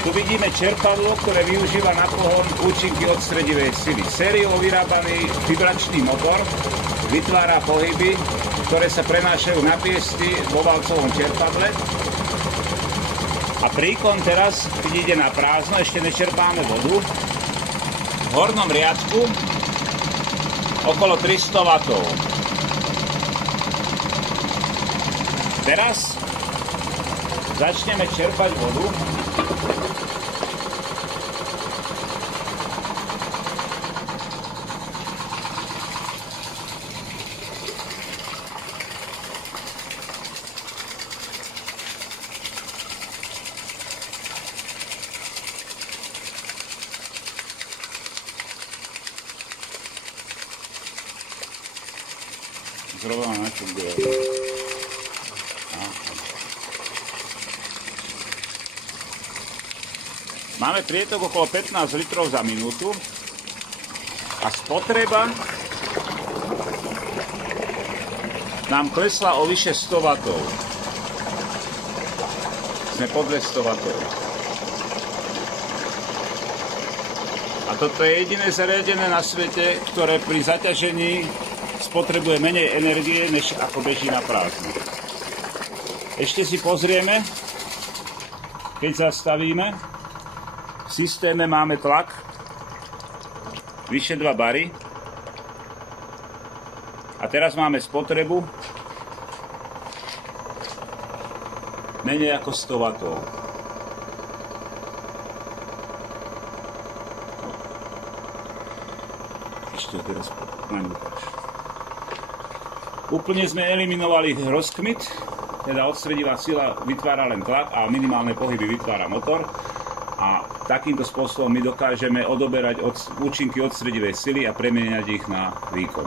Tu vidíme čerpadlo, ktoré využíva na pohon účinky odstredivej sily. Sériovo vyrábaný vibračný motor vytvára pohyby, ktoré sa prenášajú na piesty vo valcovom čerpadle. A príkon teraz, keď ide na prázdno, ešte nečerpáme vodu, v hornom riadku okolo 300 W. Teraz začneme čerpať vodu. Zrovna na čom bude. Máme prietok okolo 15 litrov za minútu a spotreba nám klesla o vyše 100 W. Sme pod 200 W. A toto je jediné zariadené na svete, ktoré pri zaťažení spotrebuje menej energie, než ako beží na prázdno. Ešte si pozrieme, keď zastavíme. V systéme máme tlak vyše 2 bary. A teraz máme spotrebu menej ako 100 W. Ešte teraz ukáž. Úplne sme eliminovali rozkmit, teda odstredivá sila vytvára len tlak a minimálne pohyby vytvára motor. A takýmto spôsobom my dokážeme odoberať účinky odstredivej sily a premieňať ich na výkon.